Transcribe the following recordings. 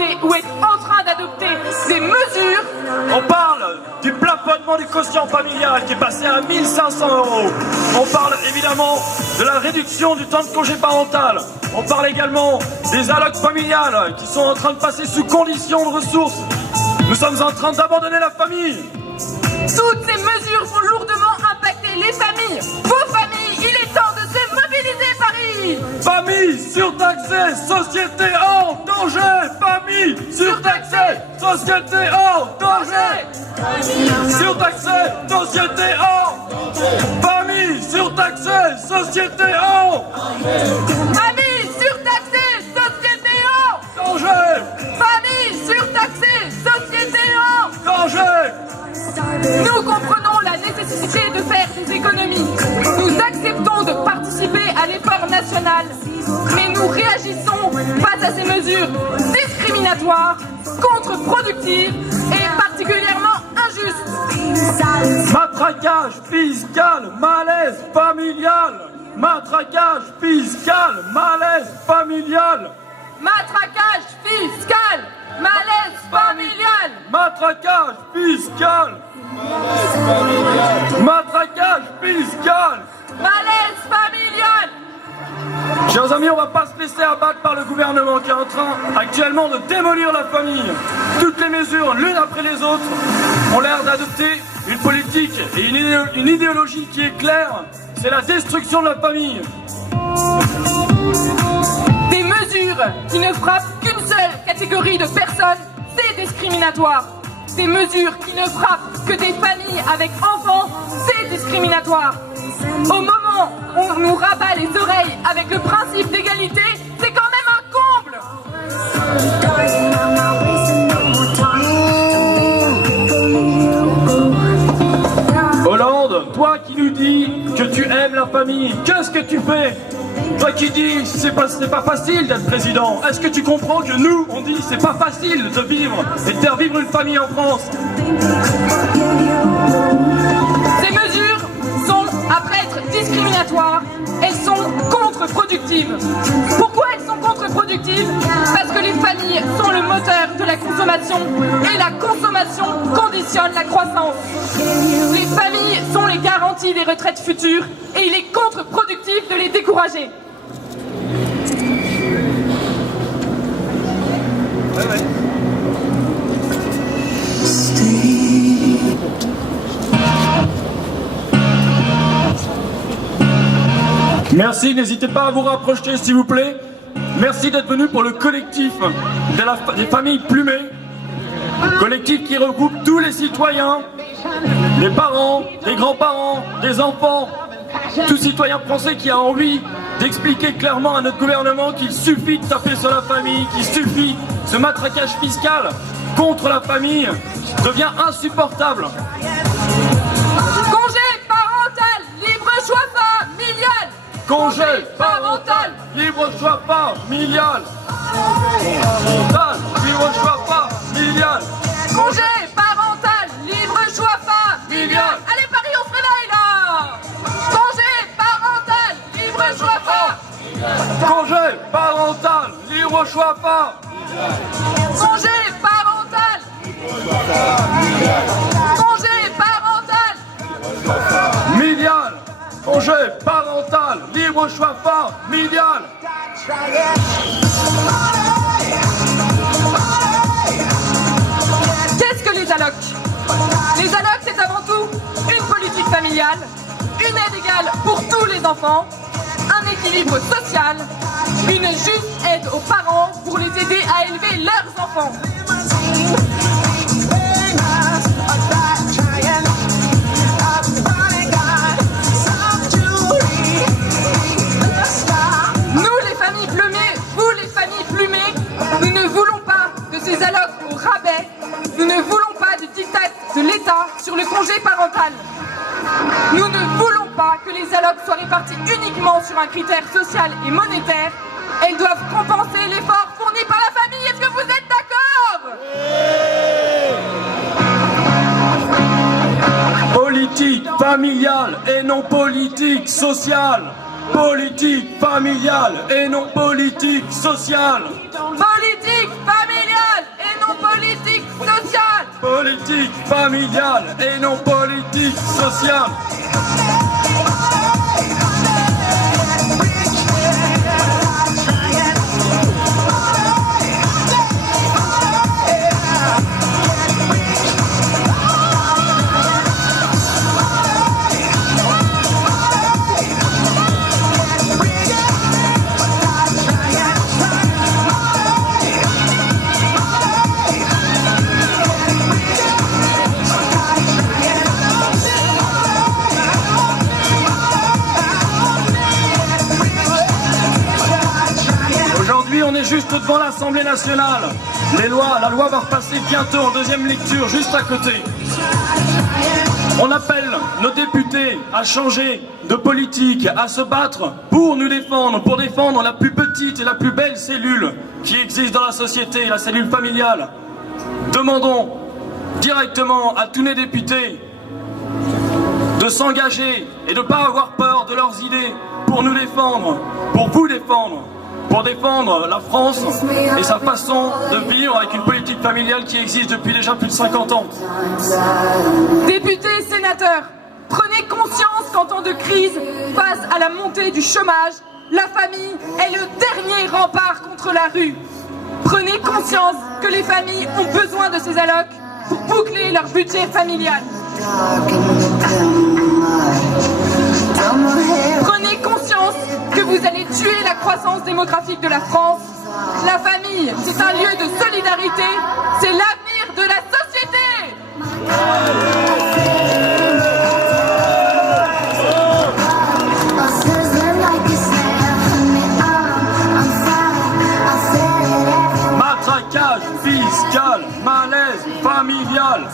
adopté ou est en train d'adopter des mesures. On parle du plafonnement du quotient familial qui est passé à 1 500 €. On parle évidemment de la réduction du temps de congé parental. On parle également des allocs familiales qui sont en train de passer sous condition de ressources. Nous sommes en train d'abandonner la famille. Toutes ces mesures vont lourdement impacter les familles, vos familles. Il est temps de se mobiliser, Paris. Famille surtaxée, société en danger. Famille surtaxée, société en danger. Surtaxée, société en. Famille surtaxée, société en. Famille surtaxée, société en. Danger. Famille surtaxée, société en. Danger. Nous comprenons la nécessité de faire des économies. Nous acceptons de participer à l'effort national, mais nous réagissons face à ces mesures discriminatoires, contre-productives et particulièrement injustes. Matraquage fiscal, malaise familial. Matraquage fiscal, malaise familial. Matraquage fiscal, malaise familial. Matraquage fiscal. Matraquage fiscal. Malaise familial. Chers amis, on va pas se laisser abattre par le gouvernement qui est en train actuellement de démolir la famille. Toutes les mesures, l'une après les autres, ont l'air d'adopter une politique et une idéologie qui est claire. C'est la destruction de la famille. Des mesures qui ne frappent qu'une seule catégorie de personnes, c'est discriminatoire. Des mesures qui ne frappent que des familles avec enfants, c'est discriminatoire. Au moment où on nous rabat les oreilles avec le principe d'égalité, c'est quand même un comble. Hollande, toi qui nous dis que tu aimes la famille, qu'est-ce que tu fais? Toi qui dis c'est pas facile d'être président, est-ce que tu comprends que nous, on dit c'est pas facile de vivre et de faire vivre une famille en France? Ces mesures sont, après être discriminatoires, elles sont contre-productives. Pourquoi elles sont contre-productives? Parce que les familles sont le moteur de la consommation et la consommation conditionne la croissance. Les familles sont les garanties des retraites futures et il est contre-productif de les décourager. Merci, n'hésitez pas à vous rapprocher s'il vous plaît. Merci d'être venu pour le collectif des familles plumées. Collectif qui regroupe tous les citoyens, les parents, les grands-parents, les enfants, tout citoyen français qui a envie d'expliquer clairement à notre gouvernement qu'il suffit de taper sur la famille, qu'il suffit, ce matraquage fiscal contre la famille devient insupportable. Congé parental, libre choix familial. Congé parental, libre choix familial. Libre choix familial. Congé parental, libre choix familial. Allez Paris, on se réveille là. Congé parental, libre choix familial. Congé parental, libre choix familial. Congé parental. Congé parental. Familial. Congé parental, libre choix familial. Qu'est-ce que les allocs? Les allocs, c'est avant tout une politique familiale, une aide égale pour tous les enfants, un équilibre social, une juste aide aux parents pour les aider à élever leurs enfants. Nous, les familles plumées, vous, les familles plumées, nous ne voulons pas de ces allocs au rabais, nous ne voulons pas du diktat de l'État sur le congé parental. Nous ne voulons pas que les allocs soient répartis uniquement sur un critère social et monétaire. Elles doivent compenser l'effort fourni par la famille. Est-ce que vous êtes d'accord? Politique familiale et non politique sociale. Politique familiale et non politique sociale. Politique familiale politique familiale et non politique sociale. On est juste devant l'Assemblée nationale. La loi va repasser bientôt en deuxième lecture, juste à côté. On appelle nos députés à changer de politique, à se battre pour nous défendre, pour défendre la plus petite et la plus belle cellule qui existe dans la société, la cellule familiale. Demandons directement à tous les députés de s'engager et de ne pas avoir peur de leurs idées pour nous défendre, pour vous défendre. Pour défendre la France et sa façon de vivre avec une politique familiale qui existe depuis déjà plus de 50 ans. Députés et sénateurs, prenez conscience qu'en temps de crise, face à la montée du chômage, la famille est le dernier rempart contre la rue. Prenez conscience que les familles ont besoin de ces allocs pour boucler leur budget familial. Prenez conscience que vous allez tuer la croissance démographique de la France. La famille, c'est un lieu de solidarité, c'est l'avenir de la société. Matraquage fiscal, malaise familial.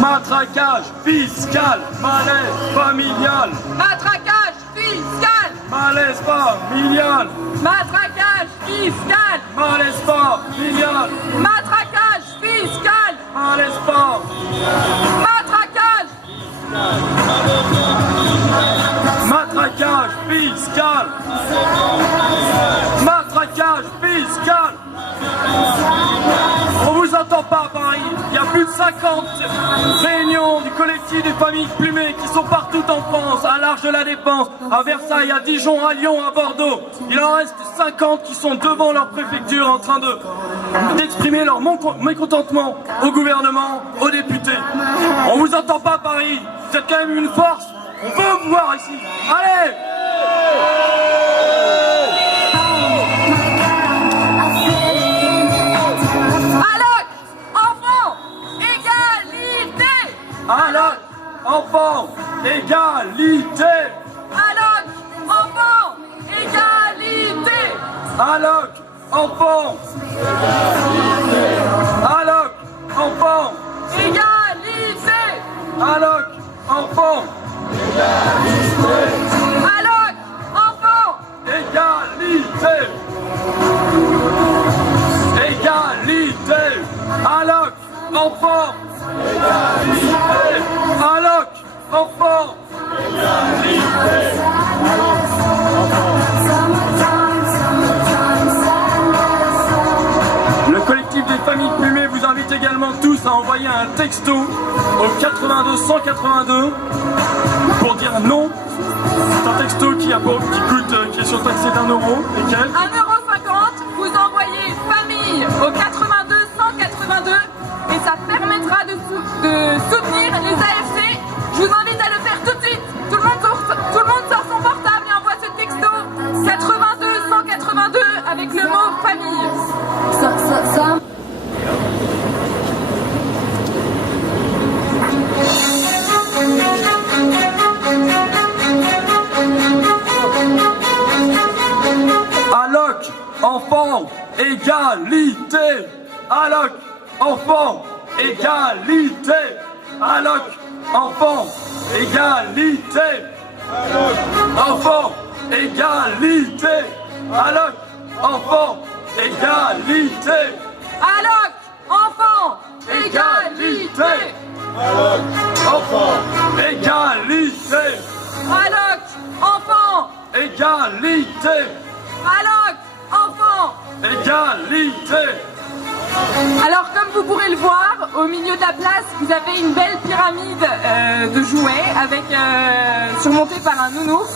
Matraquage fiscal, malaise familial. Matraquage fiscal. Malaise familial. Matraquage fiscal. Malaise familial. Matraquage fiscal. Malaise familial. Matraquage. Matraquage fiscal. Matraquage fiscal. On vous entend pas à Paris. Il y a plus de 50 réunions du collectif des familles plumées qui sont partout en France, à l'Arche de la Défense, à Versailles, à Dijon, à Lyon, à Bordeaux. Il en reste 50 qui sont devant leur préfecture en train d'exprimer leur mécontentement au gouvernement, aux députés. On vous entend pas à Paris. Vous êtes quand même une force. On veut vous voir ici. Allez! Alloc, enfant, égalité. Alloc, enfant, égalité. Alloc, enfant. Alloc, enfant. Égalité. Alloc, enfant. Alloc, enfant. Égalité. Égalité. Alloc, enfant. Alloc, enfant. Le collectif des familles plumées vous invite également tous à envoyer un texto au 82 182 pour dire non. C'est un texto qui est surtaxé d'€1 et quelques. 1,50 €, vous envoyez famille au 82 182 et ça permettra de soutenir les AFC. Je vous invite à le faire tout de suite. Tout le monde sort son portable et envoie ce texto 82 182 avec le mot famille. Alloc, enfant, égalité. Alloc, enfant, égalité. Alloc, enfant, égalité. Enfant, égalité. Alloc, enfant, égalité. Alloc, enfant, égalité. Alloc, enfant, égalité. Alloc, enfant, Égalité. Alloc, enfant, Égalité. Alors, comme vous pourrez le voir, au milieu de la place, vous avez une belle pyramide de jouets surmontée par un nounours.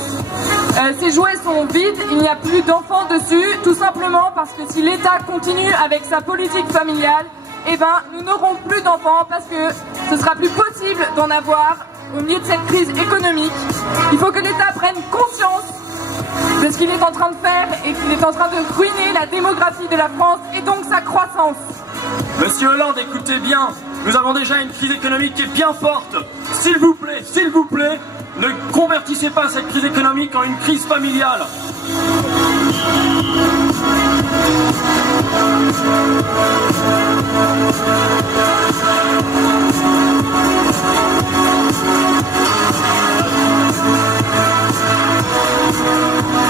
Ces jouets sont vides, il n'y a plus d'enfants dessus, tout simplement parce que si l'État continue avec sa politique familiale, eh ben, nous n'aurons plus d'enfants parce que ce sera plus possible d'en avoir au milieu de cette crise économique. Il faut que l'État prenne conscience de ce qu'il est en train de faire et qu'il est en train de ruiner la démographie de la France et donc sa croissance. Monsieur Hollande, écoutez bien, nous avons déjà une crise économique qui est bien forte. S'il vous plaît, ne convertissez pas cette crise économique en une crise familiale.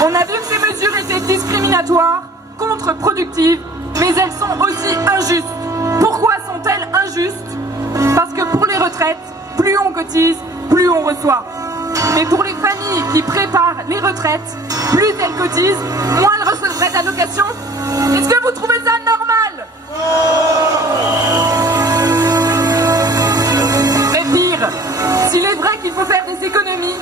On a vu que ces mesures étaient discriminatoires, contre-productives, mais elles sont aussi injustes. Pourquoi sont-elles injustes? Parce que pour les retraites, plus on cotise, plus on reçoit. Mais pour les familles qui préparent les retraites, plus elles cotisent, moins elles recevraient d'allocations. Est-ce que vous trouvez ça normal? Mais pire, s'il est vrai qu'il faut faire des économies,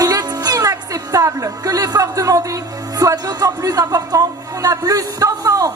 il est inacceptable que l'effort demandé soit d'autant plus important qu'on a plus d'enfants.